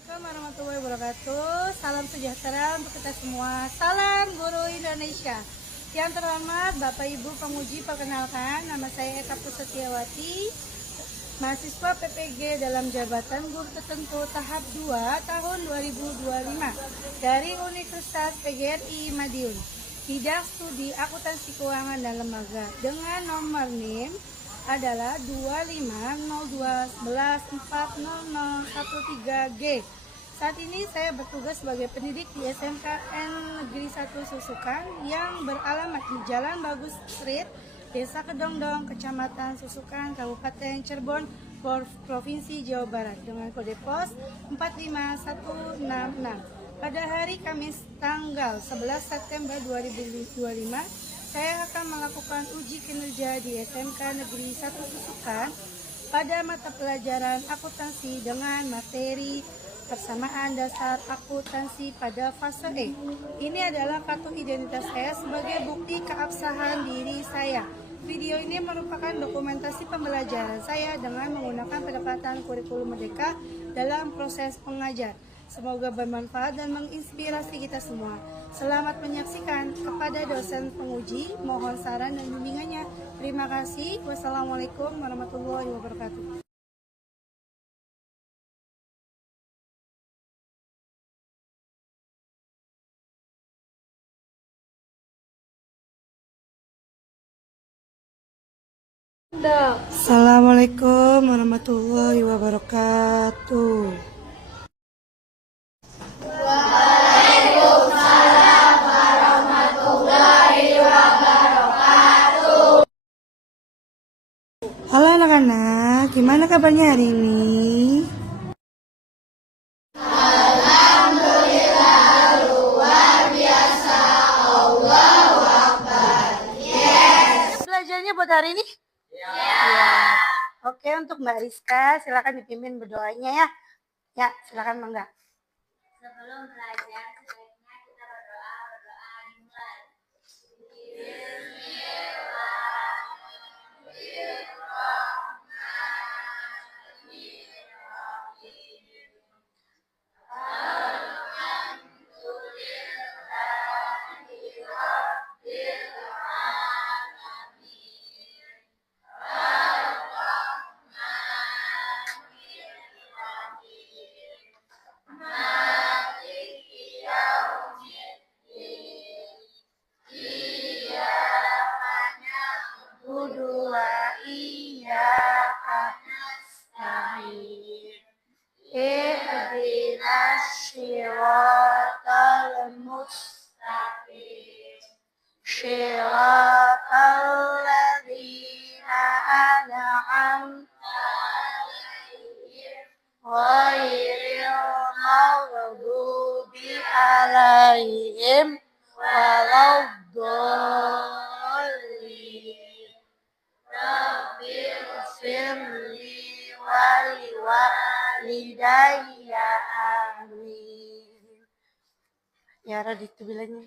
Assalamualaikum warahmatullahi wabarakatuh. Salam sejahtera untuk kita semua. Salam Guru Indonesia. Yang terhormat Bapak Ibu penguji, perkenalkan nama saya Eka Pusetiawati, mahasiswa PPG dalam jabatan guru tertentu tahap 2 tahun 2025 dari Universitas PGRI Madiun. Bidang studi akuntansi keuangan dan lembaga dengan nomor NIM adalah 2502114013G. Saat ini saya bertugas sebagai pendidik di SMKN Negeri 1 Susukan yang beralamat di Jalan Bagus Street, Desa Kedongdong, Kecamatan Susukan, Kabupaten Cirebon, Provinsi Jawa Barat dengan kode pos 45166. Pada hari Kamis tanggal 11 September 2025, saya akan melakukan uji kinerja di SMK Negeri 1 Susukan pada mata pelajaran akuntansi dengan materi persamaan dasar akuntansi pada fase E. Ini adalah kartu identitas saya sebagai bukti keabsahan diri saya. Video ini merupakan dokumentasi pembelajaran saya dengan menggunakan pendekatan kurikulum merdeka dalam proses pengajar. Semoga bermanfaat dan menginspirasi kita semua. Selamat menyaksikan. Kepada dosen penguji, mohon saran dan bimbingannya. Terima kasih. Wassalamualaikum warahmatullahi wabarakatuh. Assalamualaikum warahmatullahi wabarakatuh. Halo anak-anak, gimana kabarnya hari ini? Alhamdulillah, luar biasa. Allahu Akbar. Yes. Belajarnya buat hari ini? Ya. Oke, untuk Mbak Rizka, silakan dipimpin berdoanya ya. Ya, silakan Mangga. Sebelum belajar, sebaiknya kita berdoa dimulai. Dua iyyaka nasta'in. Ihdinas shiratal mustaqim. Shiratal ladzina an'amta 'alaihim ghairil maghdubi 'alaihim waladdallin. Rabbil firli wali walidayya amin. Ya raditu bilanya.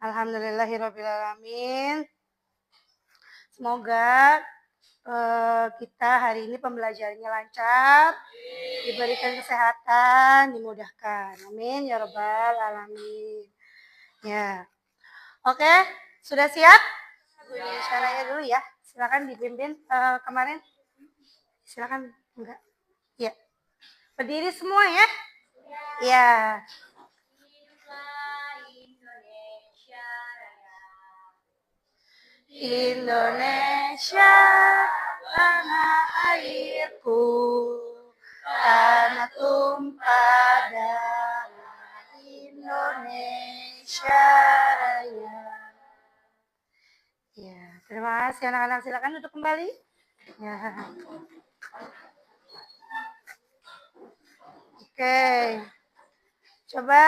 Alhamdulillahirrabbilalamin. Semoga kita hari ini pembelajarannya lancar, diberikan kesehatan, dimudahkan. Amin ya rabbal alamin. Ya. Oke, sudah siap? Bunyi suaranya dulu ya. Silakan dipimpin kemarin. Silakan enggak? Ya. Berdiri semua ya? Ya. Indonesia tanah airku, tanah tumpah darah Indonesia Raya. Ya, terima kasih anak-anak, silakan duduk kembali. Ya. Oke. Coba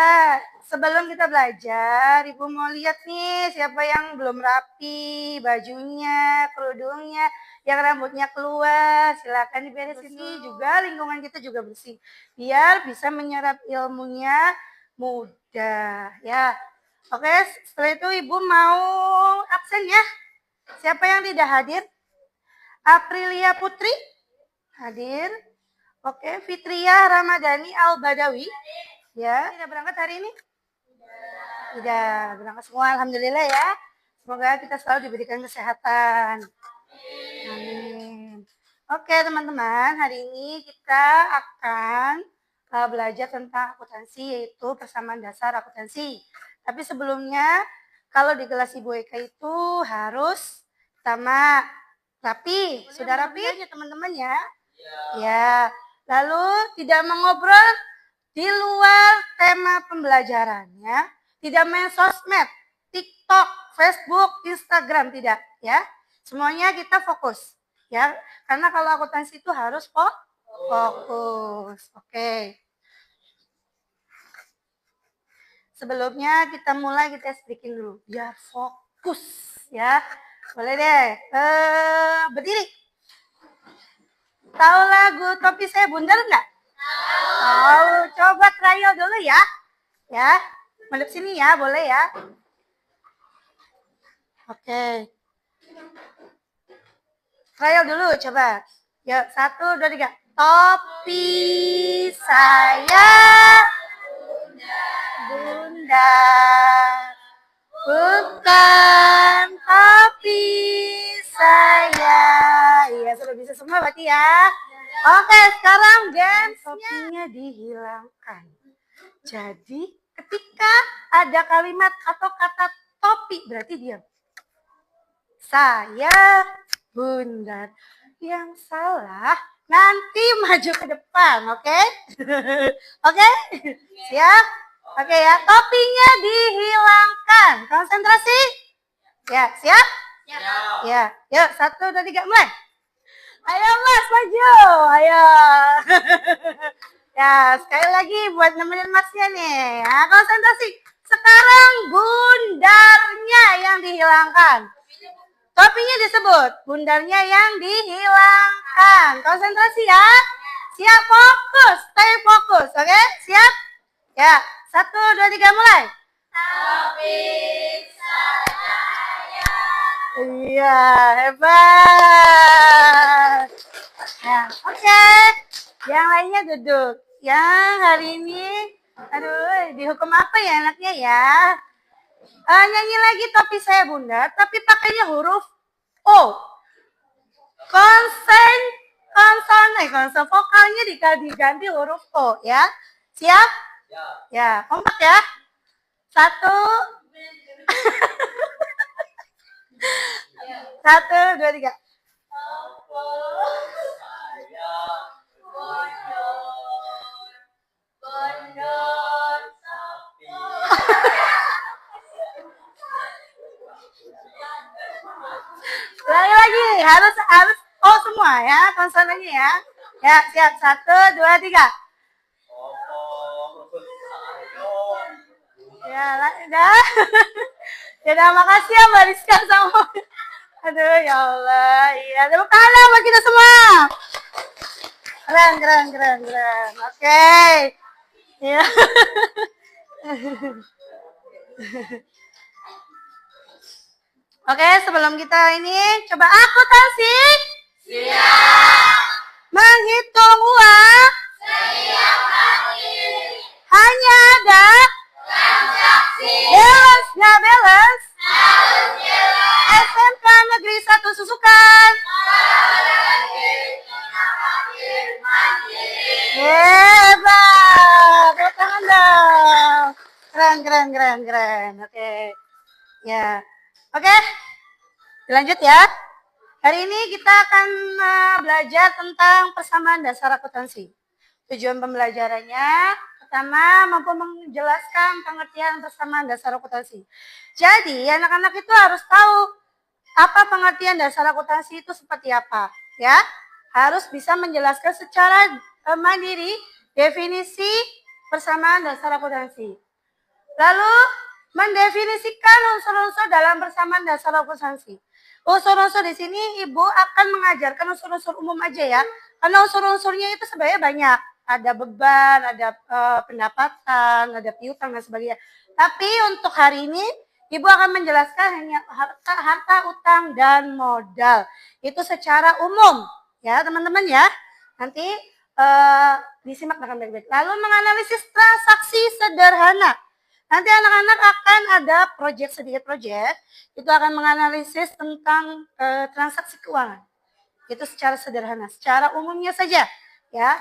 sebelum kita belajar, Ibu mau lihat nih siapa yang belum rapi, bajunya, kerudungnya, yang rambutnya keluar, silakan diberesin nih, juga lingkungan kita juga bersih. Biar bisa menyerap ilmunya mudah ya. Oke, setelah itu Ibu mau absen ya. Siapa yang tidak hadir? Aprilia Putri hadir. Oke, Fitria Ramadhani Al-Badawi. Ya, tidak berangkat hari ini? Tidak, berangkat semua. Alhamdulillah ya. Semoga kita selalu diberikan kesehatan. Amin. Oke teman-teman, hari ini kita akan belajar tentang akuntansi, yaitu persamaan dasar akuntansi. Tapi sebelumnya, kalau di kelas Ibu Eka itu harus sama rapi. Sudah rapi ya teman-teman ya? Ya. Lalu tidak mengobrol di luar tema pembelajarannya. Tidak main sosmed, TikTok, Facebook, Instagram, tidak ya. Semuanya kita fokus ya. Karena kalau akuntansi itu harus fokus. Oke. Sebelumnya kita mulai, kita speaking dulu biar fokus ya. Boleh deh. Berdiri. Tahu lagu Topi Saya Bundar enggak? Tahu. Coba trial dulu ya. Ya. Madep sini ya, boleh ya. Oke. Trial dulu, coba. Yuk, 1, 2, 3. Topi saya bundar, bukan topi saya. Iya, sudah bisa semua berarti ya. Oke, sekarang dance-nya dihilangkan. Jadi, ketika ada kalimat atau kata topi, berarti diam. Saya bundar. Yang salah nanti maju ke depan, oke? Oke? Siap? Oke ya, topinya dihilangkan. Konsentrasi? Ya, siap? Ya, yuk 1, 2, 3, mulai. Ayo Mas, maju. Ayo. Ya, sekali lagi buat nemenin Masnya nih. Ya, konsentrasi. Sekarang bundarnya yang dihilangkan. Topinya disebut, bundarnya yang dihilangkan. Konsentrasi ya. Siap, fokus, stay fokus, oke? Siap? Ya, 1, 2, 3, mulai. Topi saya. Iya, hebat. Ya, oke. Yang lainnya duduk. Yang hari ini, aduh, dihukum apa ya enaknya ya? Nyanyi lagi Topi Saya Bundar, tapi pakainya huruf O. Konson vokalnya diganti huruf O ya. Siap? Ya, kompak ya. 1, 1, 2, 3. Lagi harus oh semua ya konsonannya ya. Ya, siap. 1, 2, 3. Ya, dah. Ya, dah, makasih ya Mbak Rizka sama. Aduh, ya Allah. Iya, tepuk tangan buat kita semua. Keren. Oke. Ya. Oke, sebelum kita ini coba akuntansi. Siap. Menghitung uang. Setiap hari. Hanya ada transaksi. Balance nggak balance? Harus jelas. SMK Negeri 1 Susukan. Hebat. Tepuk tangan dong. Keren. Oke. Ya. Oke, lanjut ya. Hari ini kita akan belajar tentang persamaan dasar akuntansi. Tujuan pembelajarannya, pertama, mampu menjelaskan pengertian persamaan dasar akuntansi. Jadi, anak-anak itu harus tahu apa pengertian dasar akuntansi itu seperti apa. Ya, harus bisa menjelaskan secara mandiri definisi persamaan dasar akuntansi. Lalu, mendefinisikan unsur-unsur dalam persamaan dasar akuntansi. Unsur-unsur di sini Ibu akan mengajarkan unsur-unsur umum aja ya. Karena unsur-unsurnya itu sebenarnya banyak. Ada beban, ada pendapatan, ada piutang dan sebagainya. Tapi untuk hari ini Ibu akan menjelaskan hanya harta, utang, dan modal. Itu secara umum ya teman-teman ya. Nanti Disimak dengan baik-baik. Lalu menganalisis transaksi sederhana. Nanti anak-anak akan ada sedikit proyek, itu akan menganalisis tentang transaksi keuangan. Itu secara sederhana, secara umumnya saja, ya.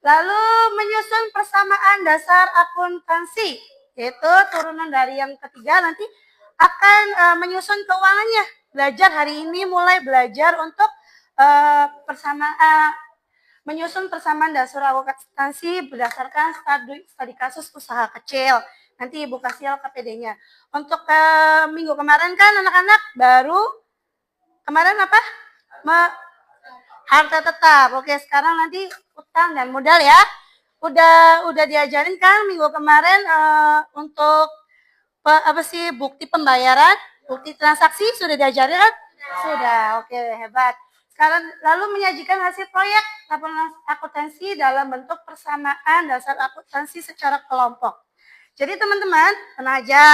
Lalu menyusun persamaan dasar akuntansi, yaitu turunan dari yang ketiga nanti akan menyusun keuangannya. Belajar hari ini mulai belajar untuk menyusun persamaan dasar akuntansi berdasarkan studi kasus usaha kecil. Nanti Ibu kasih LKPD-nya. Untuk minggu kemarin kan anak-anak baru kemarin apa? Harta tetap. Oke, sekarang nanti utang dan modal ya. Udah diajarin kan minggu kemarin untuk bukti pembayaran, bukti transaksi sudah diajarin kan? Sudah. Oke, hebat. Sekarang lalu menyajikan hasil proyek laporan akuntansi dalam bentuk persamaan dasar akuntansi secara kelompok. Jadi teman-teman, tenang aja.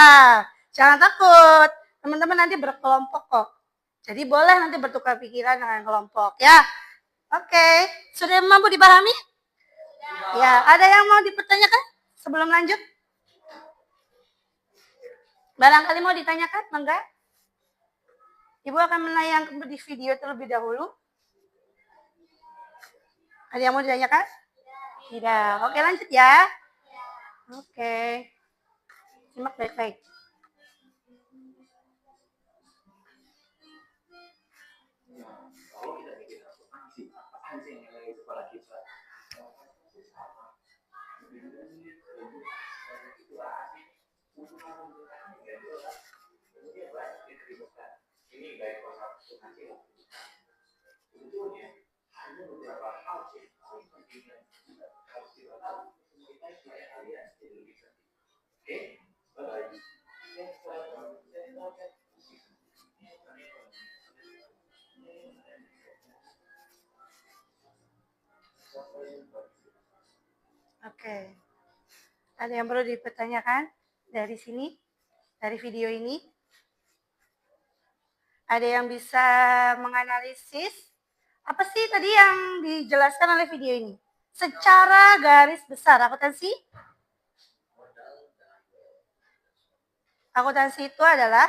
Jangan takut. Teman-teman nanti berkelompok kok. Jadi boleh nanti bertukar pikiran dengan kelompok ya. Oke, sudah mampu dipahami? Ya, ada yang mau dipertanyakan sebelum lanjut? Barangkali mau ditanyakan, enggak? Ibu akan menayangkan di video terlebih dahulu. Ada yang mau ditanyakan? Tidak. Oke, lanjut ya. Oke. Simak baik-baik. Oke. Ada yang perlu dipertanyakan dari sini, dari video ini? Ada yang bisa menganalisis apa sih tadi yang dijelaskan oleh video ini? Secara garis besar, akuntansi? Akuntansi itu adalah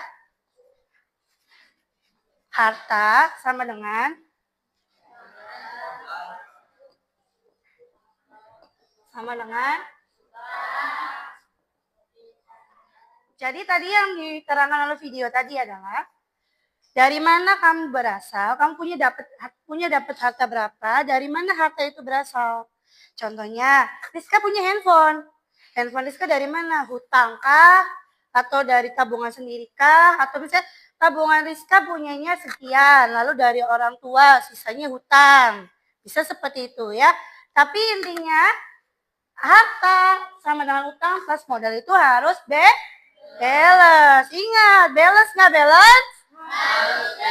harta sama dengan jadi tadi yang diterangkan oleh video tadi adalah dari mana kamu berasal, kamu punya dapat harta berapa, dari mana harta itu berasal. Contohnya, Rizka punya handphone. Handphone Rizka dari mana? Hutang kah? Atau dari tabungan sendiri kah? Atau misalnya tabungan Rizka punyanya sekian, lalu dari orang tua sisanya hutang. Bisa seperti itu ya. Tapi intinya harta sama dengan utang plus modal itu harus balance. Ingat, balance nggak balance?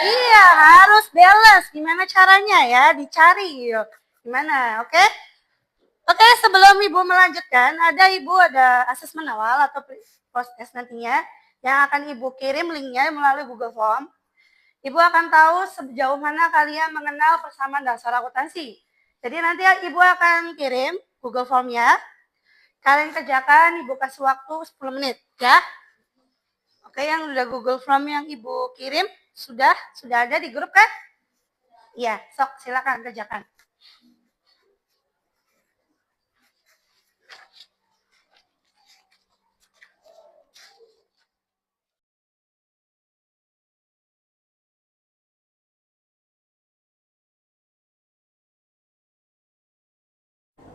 Iya, harus balance. Gimana caranya ya? Dicari. Gimana? Oke? Oke, sebelum Ibu melanjutkan, ada asesmen awal atau post-test nantinya yang akan Ibu kirim linknya melalui Google Form. Ibu akan tahu sejauh mana kalian mengenal persamaan dasar akuntansi. Jadi nanti Ibu akan kirim Google Formnya. Kalian kerjakan, Ibu kasih waktu 10 menit ya. Oke, yang udah Google Form yang Ibu kirim sudah ada di grup kan? Iya, sok silakan kerjakan.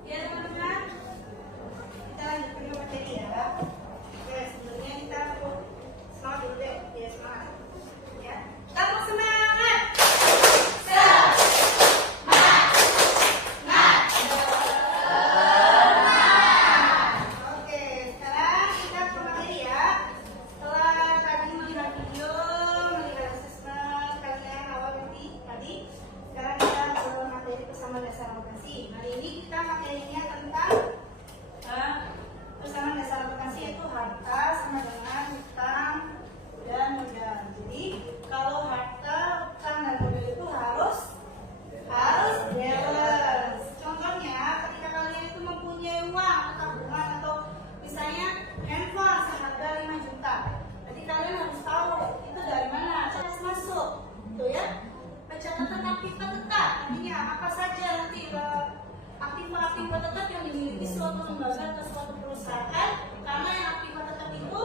Ya teman-teman, kita lanjut ke materi ya. Oke, sebelumnya kita semangat dulu deh, ya semangat. Ya, tetap semangat. Oke, sekarang kita ke materi ya. Setelah tadi melihat video, melihat asesmen kalian awal tadi, sekarang kita ke materi persamaan dasar akuntansi. Hari ini kita materinya tentang persamaan dasar akuntansi yaitu harta sama dengan utang dan modal. Jadi kalau harta, utang dan modal itu harus balance. Contohnya aktiva tetap yang dimiliki suatu lembaga atau suatu perusahaan, karena yang aktiva tetap itu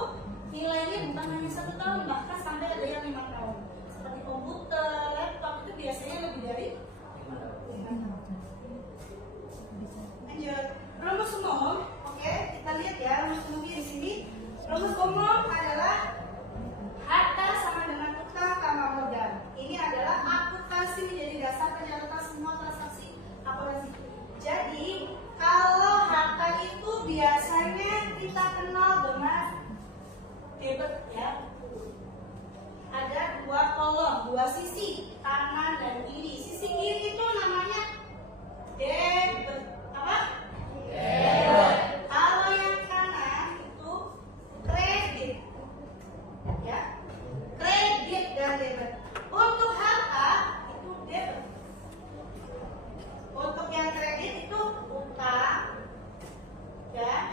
nilainya bukan hanya 1 tahun, bahkan sampai ada yang 5 tahun. Seperti komputer, laptop itu biasanya lebih dari 5 tahun. Lanjut, rumus umum. Oke, kita lihat ya rumus umumnya di sini. Rumus umum adalah harta sama dengan utang tambah modal. Ini adalah akuntansi menjadi dasar penyertaan semua transaksi akuntansi. Jadi kalau harta itu biasanya kita kenal dengan debit ya. Ada 2 kolom, 2 sisi, kanan dan kiri. Sisi kiri itu namanya debit. Apa? Debit. Kalau yang kanan itu kredit. Ya. Kredit dan debit. Untuk harta itu debit. Untuk yang kredit itu utang dan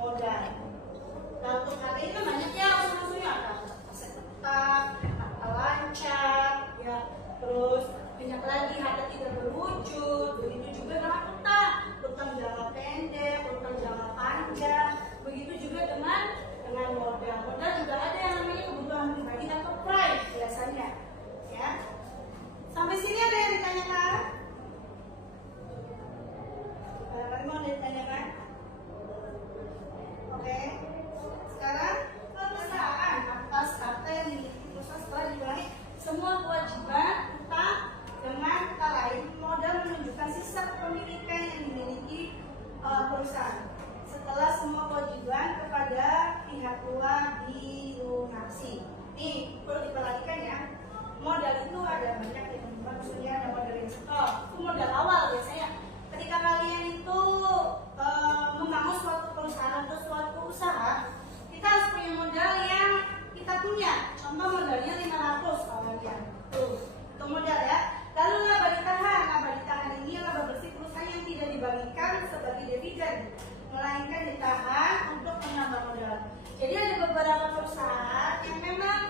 modal. Nah, untuk harta itu banyaknya unsur-unsurnya, ada aset tetap, harta lancar, ya, terus banyak lagi harta tidak berwujud. Begitu juga dengan utang jangka pendek, utang jangka panjang. Begitu juga dengan modal. Modal juga ada yang namanya kebutuhan pribadi atau pride biasanya, ya. Sampai sini ada yang ditanyakan? Barangkali mau ditanyakan? Oke. Sekarang perusahaan atas harta yang dimiliki perusahaan setelah dikurangi semua kewajiban utang dengan kata lain modal menunjukkan sisa kepemilikan yang dimiliki perusahaan setelah semua kewajiban kepada pihak luar dilunasi. Nih perlu diperhatikan ya, modal itu ada banyak ya, maksudnya ada modal yang setor, itu modal awal biasanya. Ketika kalian itu membangun suatu perusahaan atau suatu usaha, kita harus punya modal yang kita punya. Contoh modalnya 500 awalnya. Itu modal ya. Lalu laba ditahan. Laba ditahan ini laba bersih perusahaan yang tidak dibagikan sebagai dividen, melainkan ditahan untuk menambah modal. Jadi ada beberapa perusahaan yang memang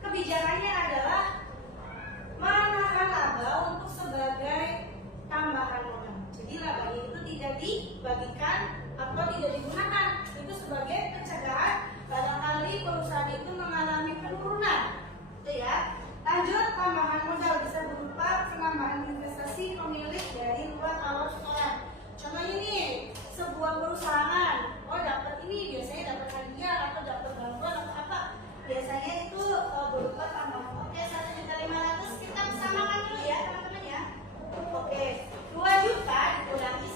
kebijakannya adalah menahan laba untuk sebagai tambahan modal. Jadi laba itu tidak dibagikan atau tidak digunakan. Itu sebagai pencegahan barangkali perusahaan itu mengalami penurunan. Itu ya. Lanjut, tambahan modal bisa berupa penambahan investasi pemilik dari luar awal sekolah. Contohnya nih, sebuah perusahaan, dapat ini biasanya dapat hadiah atau dapat bantuan atau apa. Biasanya itu berupa tambahan. Oke, 1.500.000 kita samakan dulu ya teman-teman ya. Oke, 2 juta dikurangi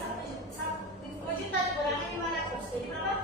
2 juta dikurangi 500. Jadi berapa?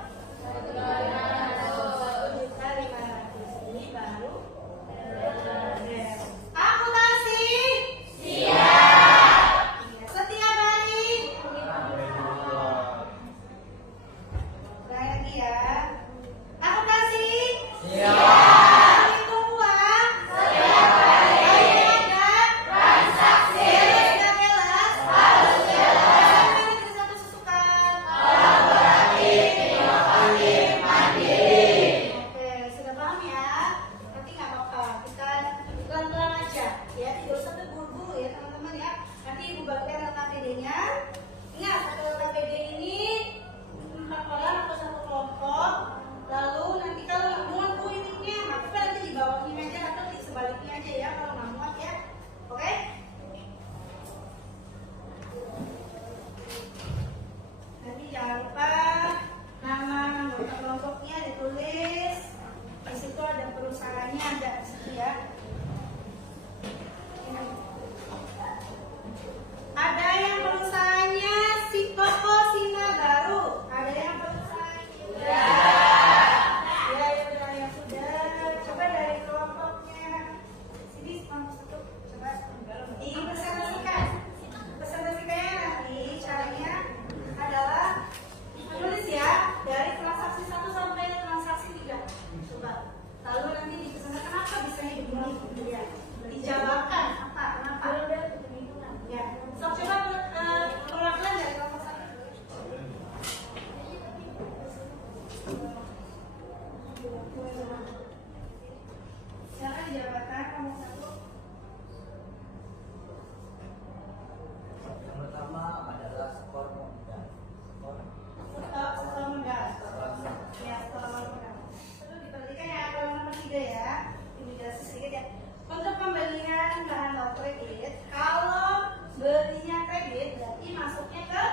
debit berarti masuknya ke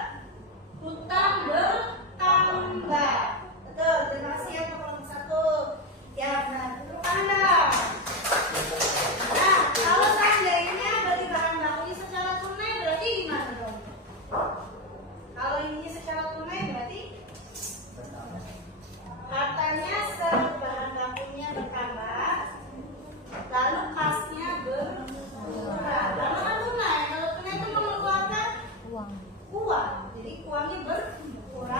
hutang bertambah. Betul, terima kasih ya kelompok 1. Ya, nah, tepuk tangan. Nah, kalau seandainya beli bahan bakunya secara tunai berarti gimana dong? Kalau ininya secara tunai berarti katanya bahan bakunya bertambah, lalu kasnya berkurang. Karena kan tunai, kalau tunai itu mengeluarkan uang. Jadi uangnya berkurang.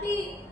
Tapi